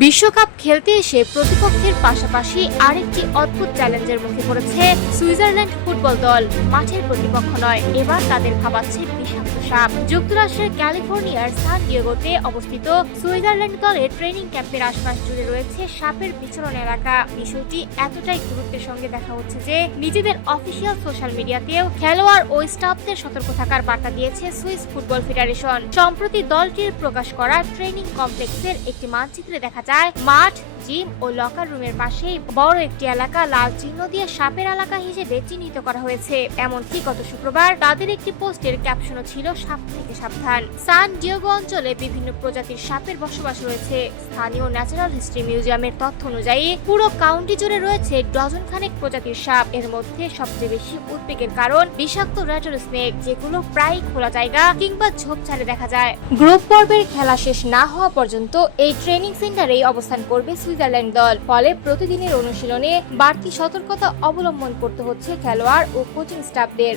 বিশ্বকাপ খেলতে এসে প্রতিপক্ষের পাশাপাশি আরেকটি অদ্ভুত চ্যালেঞ্জের মুখে পড়েছে সুইজারল্যান্ড ফুটবল দল। মাঠের প্রতিপক্ষ নয়, এবার তাদের ভাবাচ্ছে বিষাক্ত সাপ। যুক্তরাষ্ট্রের ক্যালিফোর্নিয়ার সান ডিয়েগোতে অবস্থিত সুইজারল্যান্ড দলের ট্রেনিং ক্যাম্পের আশপাশ জুড়ে রয়েছে সাপের বিচরণ এলাকা। বিষয়টি এতটাই গুরুত্বের সঙ্গে দেখা হচ্ছে যে নিজেদের অফিসিয়াল সোশ্যাল মিডিয়াতেও খেলোয়াড় ও স্টাফদের সতর্ক থাকার বার্তা দিয়েছে সুইস ফুটবল ফেডারেশন। সম্প্রতি দলটির প্রকাশ করা ট্রেনিং কমপ্লেক্সের একটি মানচিত্রে দেখা যায় মাঠ, জিম ও লকার রুমের পাশেই বড় একটি এলাকা লাল চিহ্ন দিয়ে সাপের এলাকা হিসেবে চিহ্নিত করা হয়েছে। এমনকি গত শুক্রবার তাদের একটি পোস্টের ক্যাপশনও ছিল সাপ থেকে সাবধান। সান ডিয়েগো অঞ্চলে বিভিন্ন প্রজাতির সাপের বসবাস রয়েছে। স্থানীয় ন্যাচারাল হিস্ট্রি মিউজিয়ামের তথ্য অনুযায়ী পুরো কাউন্টি জুড়ে রয়েছে ডজন খানেক প্রজাতির সাপ। এর মধ্যে সবচেয়ে বেশি উদ্বেগের কারণ বিষাক্ত র্যাটল স্নেক, যেগুলো প্রায় খোলা জায়গা কিংবা ঝোপঝাড়ে দেখা যায়। গ্রুপ পর্বের খেলা শেষ না হওয়া পর্যন্ত এই ট্রেনিং সেন্টারেই অবস্থান করবে সুইজারল্যান্ড দল। ফলে প্রতিদিনের অনুশীলনে বাড়তি সতর্কতা অবলম্বন করতে হচ্ছে খেলোয়াড় ও কোচিং স্টাফদের।